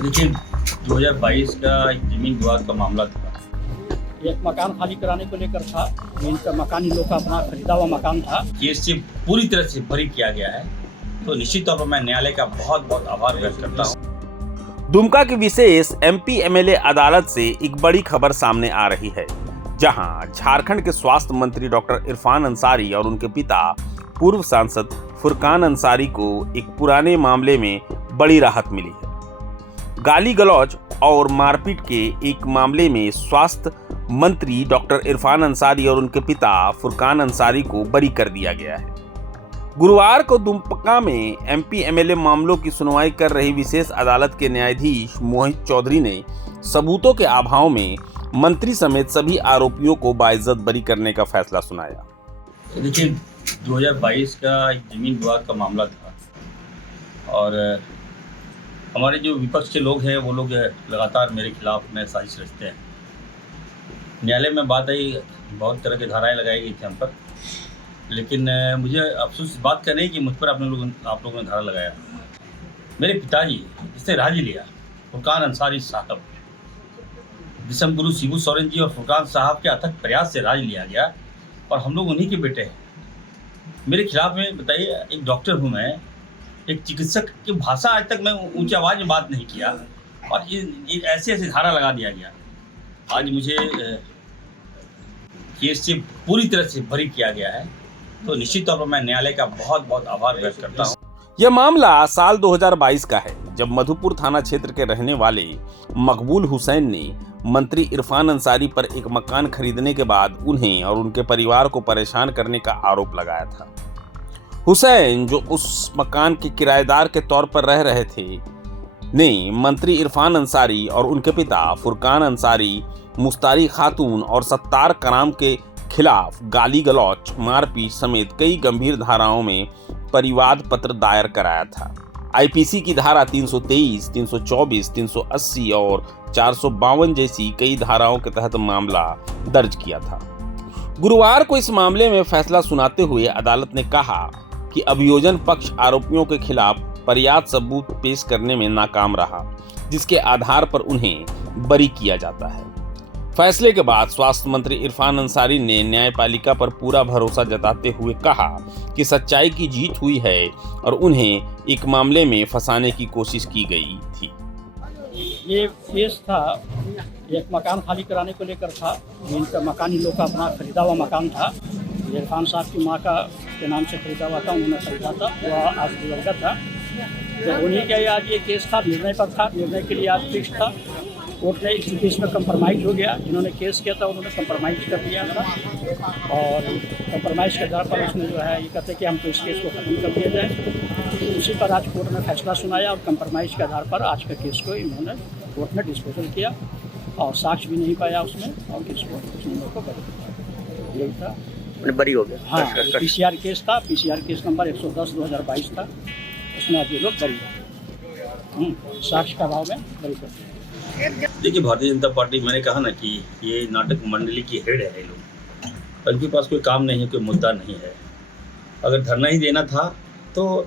देखिए 2022 का एक जमीन विवाद का मामला था। एक मकान खाली कराने को लेकर था। जिनका मकान इन लोग का अपना खरीदा हुआ मकान था। केस से पूरी तरह से बरी किया गया है, तो निश्चित तौर पर मैं न्यायालय का बहुत बहुत आभार व्यक्त करता हूँ। दुमका की विशेष एमपी एमएलए अदालत से एक बड़ी खबर सामने आ रही है, जहां झारखंड के स्वास्थ्य मंत्री डॉक्टर इरफान अंसारी और उनके पिता पूर्व सांसद फुरकान अंसारी को एक पुराने मामले में बड़ी राहत मिली है। गाली गलौज और मारपीट के एक मामले में स्वास्थ्य मंत्री डॉक्टर इरफान अंसारी और उनके पिता फुरकान अंसारी को बरी कर दिया गया है। गुरुवार को दुमका में एमपी एमएलए मामलों की सुनवाई कर रही विशेष अदालत के न्यायाधीश मोहित चौधरी ने सबूतों के अभाव में मंत्री समेत सभी आरोपियों को बाइज्जत बरी करने का फैसला सुनाया। देखिए 2022 का एक जमीन विवाद का मामला था और हमारे जो विपक्ष के लोग हैं वो लोग लगातार मेरे खिलाफ में साजिश रचते हैं। न्यायालय में बात आई, बहुत तरह की धाराएं लगाई गई थी हम पर, लेकिन मुझे अफसोस इस बात का नहीं कि मुझ पर आप लोगों ने धारा लगाया। मेरे पिताजी जिसने राज लिया फुरकान अंसारी साहब, विषम गुरु शिबू सोरेन जी और फुरकान साहब के अथक प्रयास से राज लिया गया और हम लोग उन्हीं के बेटे हैं। मेरे खिलाफ में बताइए, एक डॉक्टर हूँ मैं, एक चिकित्सक की भाषा आज तक मैं ऊंची आवाज़ में बात नहीं किया और ऐसे धारा लगा दिया गया। आज मुझे केस से पूरी तरह से बरी किया गया है, तो निश्चित तौर पर मैं न्यायालय का बहुत बहुत आभार व्यक्त करता हूँ। यह मामला साल 2022 का है, जब मधुपुर थाना क्षेत्र के रहने वाले मकबूल हुसैन ने मंत्री इरफान अंसारी पर एक मकान खरीदने के बाद उन्हें और उनके परिवार को परेशान करने का आरोप लगाया था। हुसैन, जो उस मकान के किराएदार के तौर पर रह रहे थे, ने मंत्री इरफान अंसारी और उनके पिता फुरकान अंसारी, मुस्तारी खातून और सत्तार कराम के खिलाफ गाली गलौच, मारपीट समेत कई गंभीर धाराओं में परिवाद पत्र दायर कराया था। आईपीसी की धारा 323, 324, 380 और 452 जैसी कई धाराओं के तहत मामला दर्ज किया था। गुरुवार को इस मामले में फैसला सुनाते हुए अदालत ने कहा कि अभियोजन पक्ष आरोपियों के खिलाफ पर्याप्त सबूत पेश करने में नाकाम रहा, जिसके आधार पर उन्हें बरी किया जाता है। फैसले के बाद स्वास्थ्य मंत्री इरफान अंसारी ने न्यायपालिका पर पूरा भरोसा जताते हुए कहा कि सच्चाई की जीत हुई है और उन्हें एक मामले में फंसाने की कोशिश की गई थी। ये केस था, एक मकान खाली कराने को लेकर था। जिनका मकान इन लोग का अपना खरीदा हुआ मकान था। इरफान साहब की माँ के नाम से खरीदा हुआ था, उन्होंने खरीदा था, वह आज दिवंगत था। तो उन्हीं का आज ये केस था, निर्णय पर था, निर्णय के लिए आज फिक्स था। कोर्ट ने इस केस में कंप्रोमाइज़ हो गया। जिन्होंने केस किया था उन्होंने कंप्रोमाइज़ कर दिया था और कंप्रोमाइज़ के आधार पर उसने जो है ये कहते कि हमको इस केस को खत्म कर दिया जाए। उसी पर आज कोर्ट ने फैसला सुनाया और कंप्रोमाइज़ के आधार पर आज का केस को इन्होंने कोर्ट में डिस्पोजल किया और साक्ष्य भी नहीं पाया उसमें और केस को यही था, बरी हो गया। हाँ, पीसीआर केस था, पीसीआर केस नंबर 110/2022 था। उसमें आज ये लोग बरी साक्ष्य का अभाव में बरी कर दिया। देखिए भारतीय जनता पार्टी, मैंने कहा ना कि ये नाटक मंडली की हेड है। लोग उनके पास कोई काम नहीं है, कोई मुद्दा नहीं है। अगर धरना ही देना था तो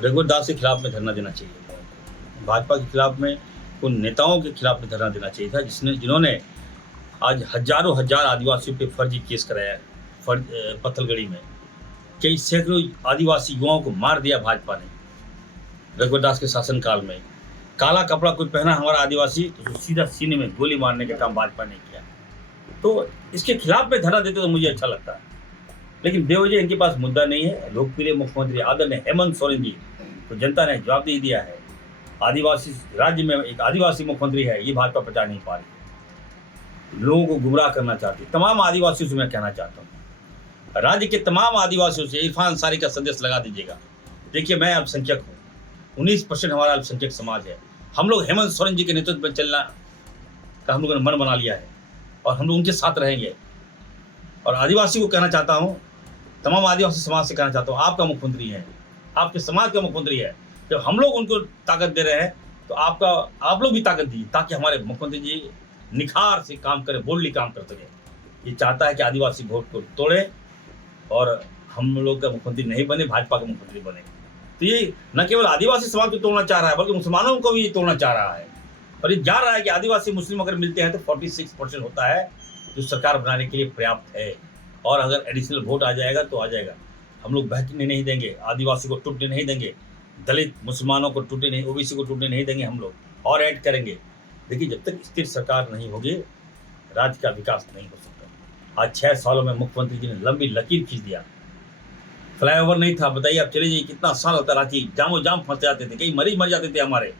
रघुवर दास के खिलाफ में धरना देना चाहिए, भाजपा के खिलाफ में, उन नेताओं के खिलाफ में धरना देना चाहिए था जिन्होंने आज हजारों हजार आदिवासियों पे फर्जी केस कराया है। पत्थलगड़ी में कई सैकड़ों आदिवासी युवाओं को मार दिया भाजपा ने रघुवर दास के शासनकाल में। काला कपड़ा कोई पहना हमारा आदिवासी तो सीधा सीने में गोली मारने का काम भाजपा ने किया। तो इसके खिलाफ में धरना देते तो मुझे अच्छा लगता है, लेकिन बेवजह इनके पास मुद्दा नहीं है। लोकप्रिय मुख्यमंत्री आदरणीय हेमंत सोरेन जी तो जनता ने जवाब दे दिया है। आदिवासी राज्य में एक आदिवासी मुख्यमंत्री है, ये भाजपा प्रचार नहीं पा रही, लोगों को गुमराह करना चाहती। तमाम आदिवासियों से मैं कहना चाहता हूँ, राज्य के तमाम आदिवासियों से इरफान अंसारी का संदेश लगा दीजिएगा। देखिए मैं अल्पसंख्यक हूँ, 19% हमारा अल्पसंख्यक समाज है। हम लोग हेमंत सोरेन जी के नेतृत्व में चलना का हम लोगों ने मन बना लिया है और हम लोग उनके साथ रहेंगे। और आदिवासी को कहना चाहता हूँ, तमाम आदिवासी समाज से कहना चाहता हूँ, आपका मुख्यमंत्री है, आपके समाज का मुख्यमंत्री है। जब हम लोग उनको ताकत दे रहे हैं तो आप लोग भी ताकत दीजिए, ताकि हमारे मुख्यमंत्री जी निखार से काम करें, बोल्डली काम कर सकें। ये चाहता है कि आदिवासी वोट को तोड़े और हम लोग का मुख्यमंत्री नहीं बने, भाजपा का मुख्यमंत्री बने। तो ये न केवल आदिवासी समाज को तोड़ना चाह रहा है, बल्कि मुसलमानों को भी तोड़ना चाह रहा है। और ये जा रहा है कि आदिवासी मुस्लिम अगर मिलते हैं तो 46% होता है जो सरकार बनाने के लिए पर्याप्त है। और अगर एडिशनल वोट आ जाएगा तो आ जाएगा। हम लोग बहकने नहीं देंगे, आदिवासी को टूटने नहीं देंगे, दलित मुसलमानों को टूटने नहीं, ओबीसी को टूटने नहीं देंगे हम लोग, और ऐड करेंगे। देखिए, जब तक स्थिर सरकार नहीं होगी राज्य का विकास नहीं हो सकता। आज 6 सालों में मुख्यमंत्री जी ने लंबी लकीर खींच दिया। फ्लाईओवर नहीं था, बताइए आप चले जाइए कितना आसान लगता, रांची जामो जाम फंस जाते थे, कई मरीज मर जाते थे हमारे।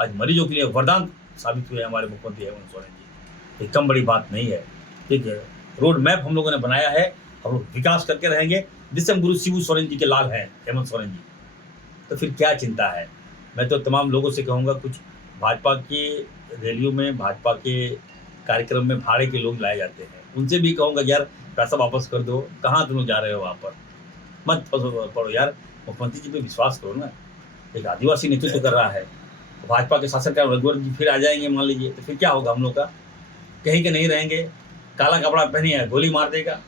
आज मरीजों के लिए वरदान साबित हुए हमारे मुख्यमंत्री हेमंत सोरेन जी। ये कम बड़ी बात नहीं है, ठीक है। रोड मैप हम लोगों ने बनाया है, हम लोग विकास करके रहेंगे। जिससे हम गुरु शिबू सोरेन जी के लाल हैं, हेमंत सोरेन जी, तो फिर क्या चिंता है। मैं तो तमाम लोगों से कहूँगा, कुछ भाजपा की रैलियों में, भाजपा के कार्यक्रम में भाड़े के लोग लाए जाते हैं, उनसे भी कहूँगा यार पैसा वापस कर दो, कहाँ तुम लोग जा रहे हो वहाँ पर, मत पड़ो यार, मुख्यमंत्री जी पे विश्वास करो ना। एक आदिवासी नेतृत्व कर रहा है, भाजपा के शासन का रघुवर जी फिर आ जाएंगे मान लीजिए, तो फिर क्या होगा हम लोग का, कहीं के नहीं रहेंगे। काला कपड़ा पहने है, गोली मार देगा,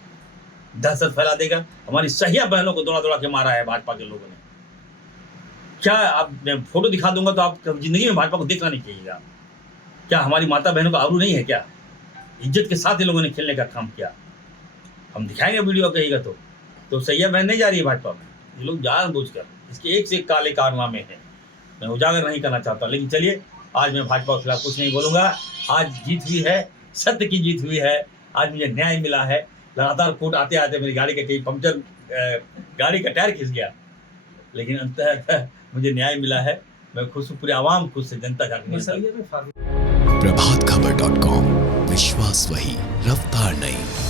दहशत फैला देगा। हमारी सहिया बहनों को दौड़ा दौड़ा के मारा है भाजपा के लोगों ने। क्या आप, मैं फोटो दिखा दूंगा तो आप जिंदगी में भाजपा को देखना नहीं चाहिएगा। क्या हमारी माता बहनों का आबरू नहीं है क्या? इज्जत के साथ इन लोगों ने खेलने का काम किया। हम दिखाएंगे वीडियो कहेगा तो सैया बहन नहीं जा रही है भाजपा में। ये लोग जानबूझकर इसके एक से एक काले कारनामे हैं, मैं उजागर नहीं करना चाहता। लेकिन चलिए, आज मैं भाजपा के खिलाफ कुछ नहीं बोलूँगा। आज जीत हुई है, सत्य की जीत हुई है। आज मुझे न्याय मिला है। लगातार कोर्ट आते आते मेरी गाड़ी का कहीं पंक्चर, गाड़ी का टायर खिंच गया, लेकिन अंततः मुझे न्याय मिला है। मैं खुश हूँ, पूरी आवाम खुश है, जनता जागरूक। प्रभातखबर.com, विश्वास वही, रफ्तार नहीं।